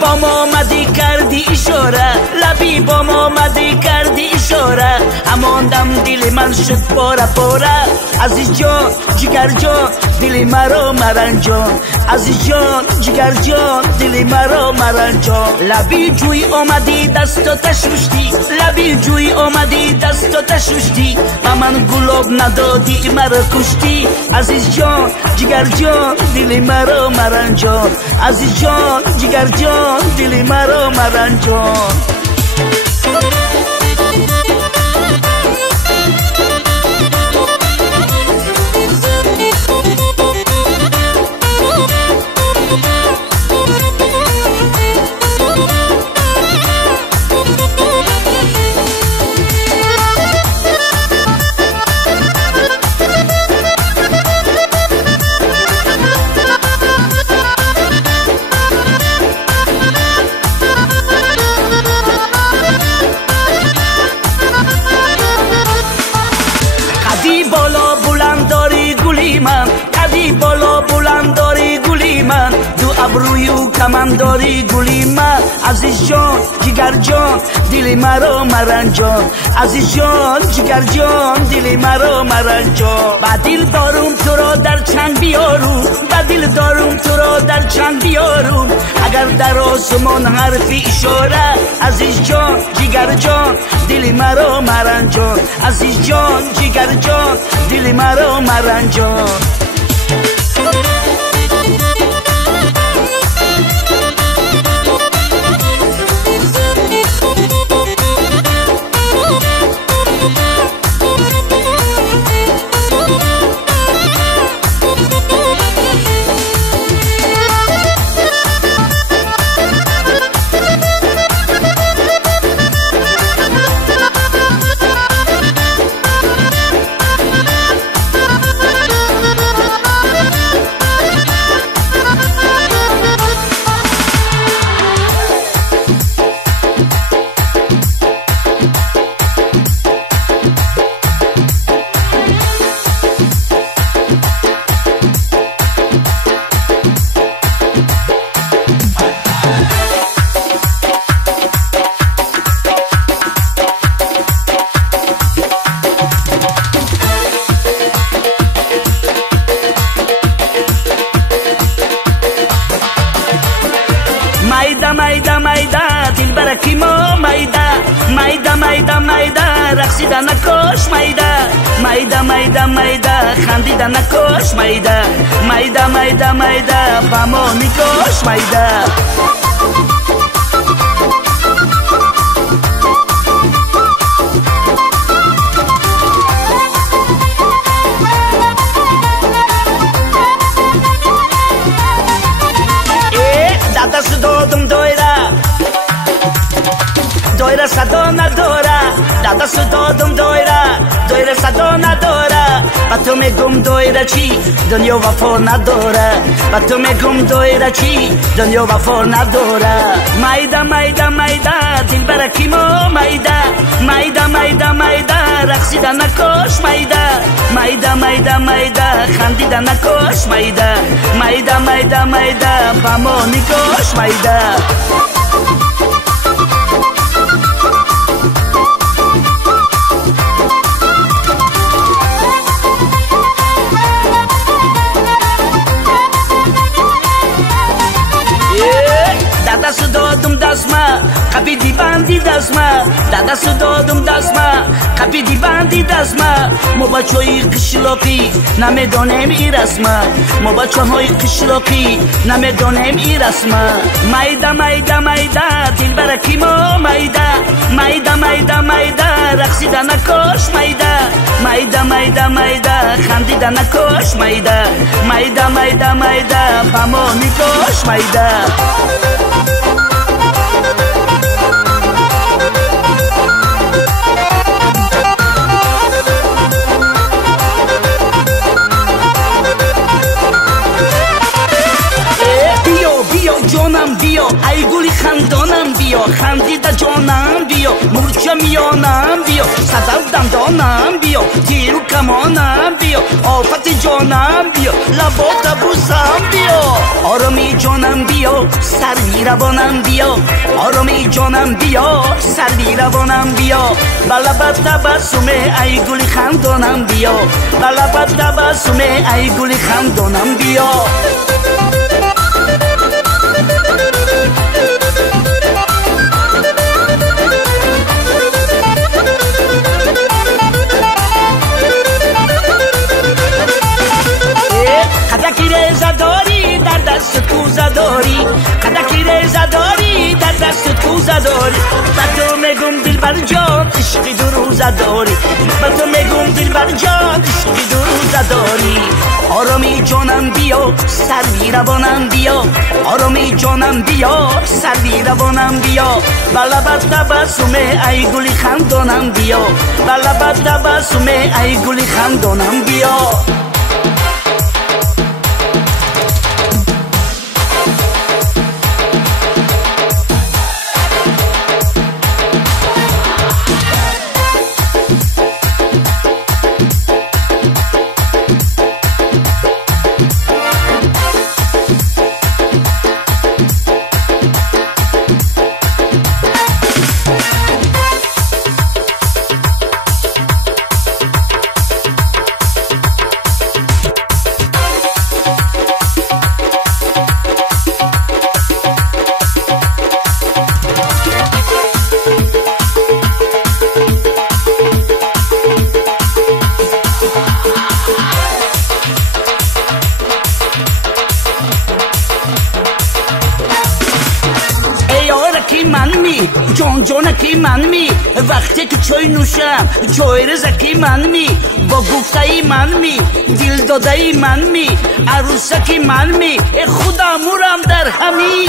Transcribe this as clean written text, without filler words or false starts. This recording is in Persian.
با ما اومدی کردی اشاره، لبی با ما اومدی کردی اشاره، همان دم دل من شد پاره پاره. عزیز جان جگر جان دل مرا مرنجان، عزیز جان جگر جان دل مرا مرنجان. لبی جوی آمدی دستو تشوشتی، لبی جوی آمدی دستو تشوشتی، و من گلاب ندادی مرا کشتی. عزیز جان جگر جان دل مرا مرنجان، عزیز جان جگر جان دل مرا مرنجان. قدی بالا بلند داری گلی من، دو ابروی و کمن داری گلی من. عزیز جان جگر جان دل مرا مرنجان، عزیز جان جگر جان دل مرا مرنجان. با دل دارم تو را در چنگ بیارم، با دل دارم تو را در چنگ بیارم، اگر در آسمان حرفی اشاره. عزیز جان جگر جان دل مرا مرنجان، عزیز جان جگر جان دل مرا مرنجان. مایدا مایدا مایدا دل برکی ما مایدا، مایدا مایدا مایدا رقصیدن نکش مایدا، مایدا مایدا مایدا خندیدن نکش مایدا، مایدا مایدا مایدا با ما نکش مایدا. دست دادم دایره صدا نداره، دست دادم دایره صدا نداره. با تو میگم دایره چی دنیا وفا نداره، با تو میگم دایره چی دنیا وفا نداره. مایدا مایدا مایدا دل برکی ما مایدا، مایدا مایدا مایدا رقصیدن نکش مایدا، مایدا مایدا مایدا خندیدن نکش مایدا، مایدا مایدا مایدا با ما نکش مایدا. دست دادم دستما قبیدی بندی دستما، دست دادم دستما قبیدی بندی دستما. ما بچه های قشلاقی نمیدانیم ای رسما، ما بچه های قشلاقی نمیدانیم ای رسما. مایدا مایدا مایدا دل برکی ما مایدا، مایدا مایدا مایدا رقصیدن نکش مایدا، مایدا مایدا مایدا خندیدن نکش مایدا، مایدا مایدا مایدا با ما نکش مایدا. جانم بیا ای گلی خندانم بیا خندیده جانم بیا مورچه میانم بیا صدر دندانم بیا تیر و کمانم بیا آفت جانم بیا لبات بوسم بیا آرامی جانم بیا سر روانم بیا آرامی جانم بیا سر روانم بیا بلبت تبسم ای گلی خندانم بیا بلبت تبسم ای گلی خندانم بیا قدکی رزا داری در دست کوزه داری قدکی رزا داری در دست کوزه داری با تو میگم دلبر جان عشقی دو روزه داری با تو میگم دلبر جان عشقی دو روزه داری آرامی جانم بیا سر روانم بیا آرامی جانم بیا سر روانم بیا بلبت تبسم ای گلی خندانم بیا بلبت تبسم ای گلی خندانم بیا جان جانکی من می وقتی که چای نوشم چای رزکی من می با گفته ای من می دل داده ای من می عروسکی من می خدا مورم در همی